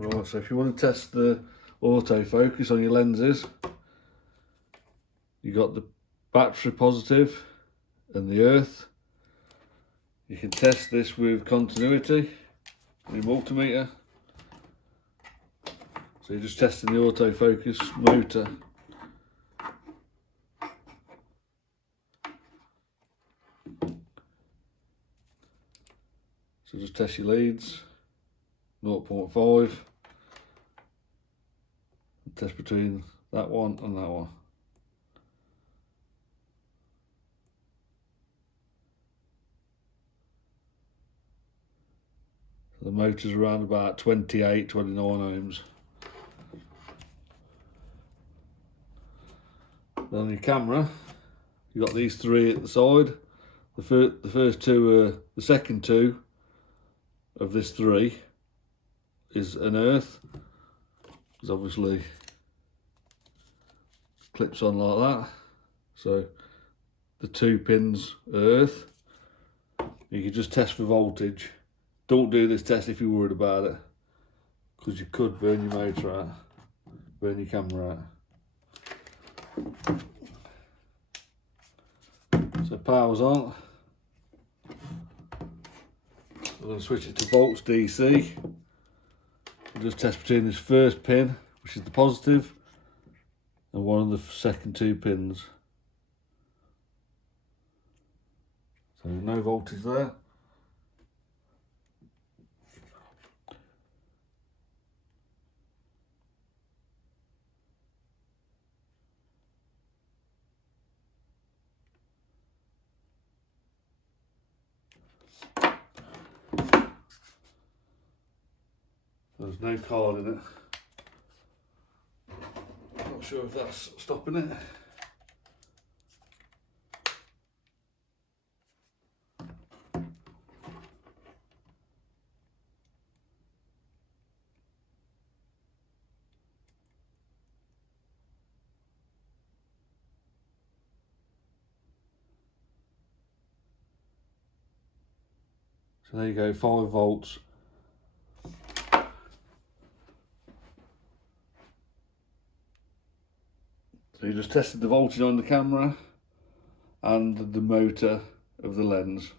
Right, so if you want to test the autofocus on your lenses, you got the battery positive and the earth. You can test this with continuity, your multimeter. So you're just testing the autofocus motor. So just test your leads, 0.5. Test between that one and that one. So the motor's around about 28, 29 ohms. Then on your camera, you've got these three at the side. The first two are, the second two of this three is an earth. Because obviously clips on like that. So the 2 pins are earth. You can just test for voltage. Don't do this test if you're worried about it, because you could burn your motor out, burn your camera out. So power's on. I'm going to switch it to volts DC. We'll just test between this first pin, which is the positive, and one of the second 2 pins. So no voltage there. There's no card in it. Not sure if that's stopping it. So there you go, 5 volts. So you just tested the voltage on the camera and the motor of the lens.